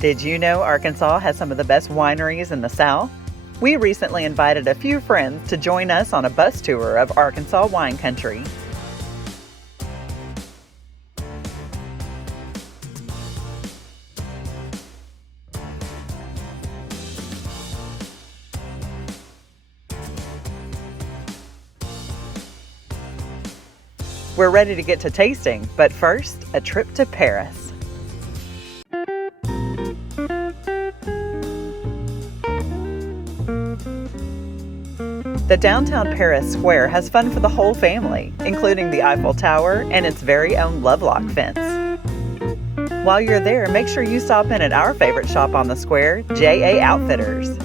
Did you know Arkansas has some of the best wineries in the South? We recently invited a few friends to join us on a bus tour of Arkansas wine country. We're ready to get to tasting, but first, a trip to Paris. The downtown Paris square has fun for the whole family, including the Eiffel Tower and its very own Lovelock fence. While you're there, make sure you stop in at our favorite shop on the square, J.A. Outfitters.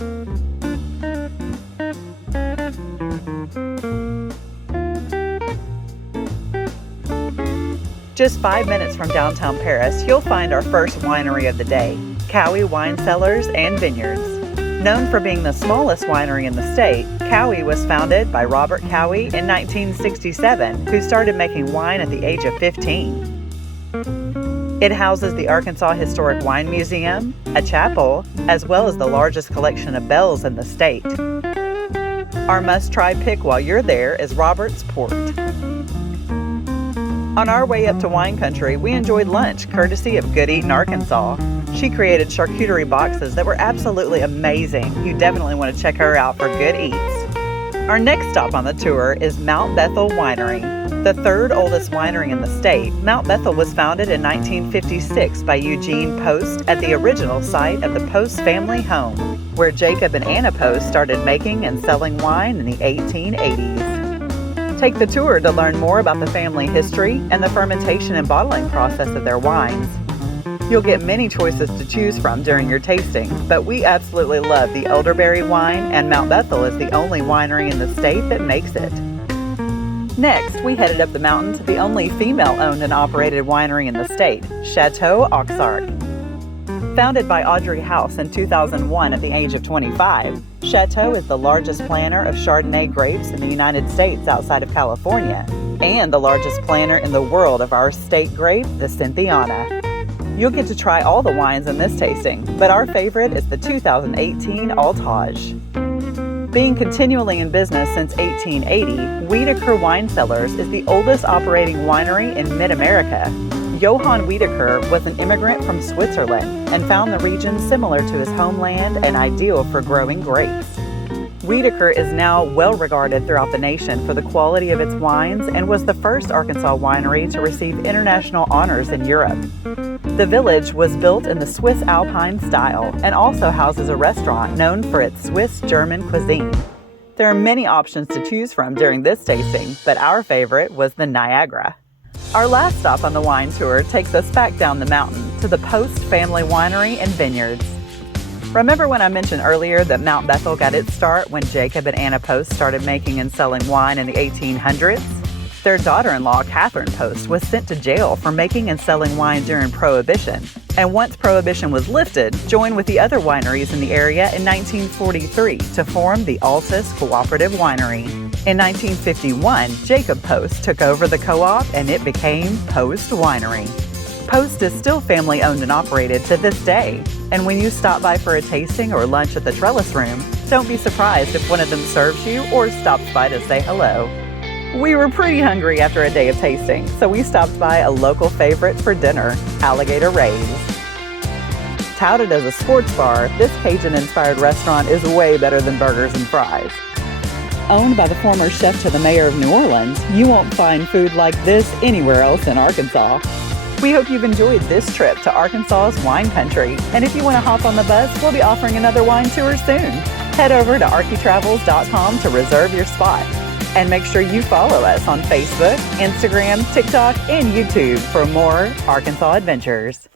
Just 5 minutes from downtown Paris, you'll find our first winery of the day, Cowie Wine Cellars and Vineyards. Known for being the smallest winery in the state, Cowie was founded by Robert Cowie in 1967, who started making wine at the age of 15. It houses the Arkansas Historic Wine Museum, a chapel, as well as the largest collection of bells in the state. Our must-try pick while you're there is Robert's Port. On our way up to wine country, we enjoyed lunch courtesy of Good Eatin' Arkansas. She created charcuterie boxes that were absolutely amazing. You definitely want to check her out for good eats. Our next stop on the tour is Mount Bethel Winery. The third oldest winery in the state, Mount Bethel was founded in 1956 by Eugene Post at the original site of the Post family home, where Jacob and Anna Post started making and selling wine in the 1880s. Take the tour to learn more about the family history and the fermentation and bottling process of their wines. You'll get many choices to choose from during your tasting, but we absolutely love the elderberry wine, and Mount Bethel is the only winery in the state that makes it. Next, we headed up the mountain to the only female-owned and operated winery in the state, Chateau Auxarc. Founded by Audrey House in 2001 at the age of 25, Chateau is the largest planter of Chardonnay grapes in the United States outside of California, and the largest planter in the world of our state grape, the Cynthiana. You'll get to try all the wines in this tasting, but our favorite is the 2018 Altage. Being continually in business since 1880, Wiedeker Wine Cellars is the oldest operating winery in mid-America. Johann Wiedeker was an immigrant from Switzerland and found the region similar to his homeland and ideal for growing grapes. Wiedeker is now well regarded throughout the nation for the quality of its wines and was the first Arkansas winery to receive international honors in Europe. The village was built in the Swiss Alpine style and also houses a restaurant known for its Swiss-German cuisine. There are many options to choose from during this tasting, but our favorite was the Niagara. Our last stop on the wine tour takes us back down the mountain to the Post Family Winery and Vineyards. Remember when I mentioned earlier that Mount Bethel got its start when Jacob and Anna Post started making and selling wine in the 1800s? Their daughter-in-law, Catherine Post, was sent to jail for making and selling wine during Prohibition, and once Prohibition was lifted, joined with the other wineries in the area in 1943 to form the Altus Cooperative Winery. In 1951, Jacob Post took over the co-op and it became Post Winery. Post is still family-owned and operated to this day, and when you stop by for a tasting or lunch at the Trellis Room, don't be surprised if one of them serves you or stops by to say hello. We were pretty hungry after a day of tasting, so we stopped by a local favorite for dinner, Alligator Ray's. Touted as a sports bar, this Cajun-inspired restaurant is way better than burgers and fries. Owned by the former chef to the mayor of New Orleans, you won't find food like this anywhere else in Arkansas. We hope you've enjoyed this trip to Arkansas's wine country, and if you want to hop on the bus, we'll be offering another wine tour soon. Head over to arkietravels.com to reserve your spot. And make sure you follow us on Facebook, Instagram, TikTok, and YouTube for more Arkansas adventures.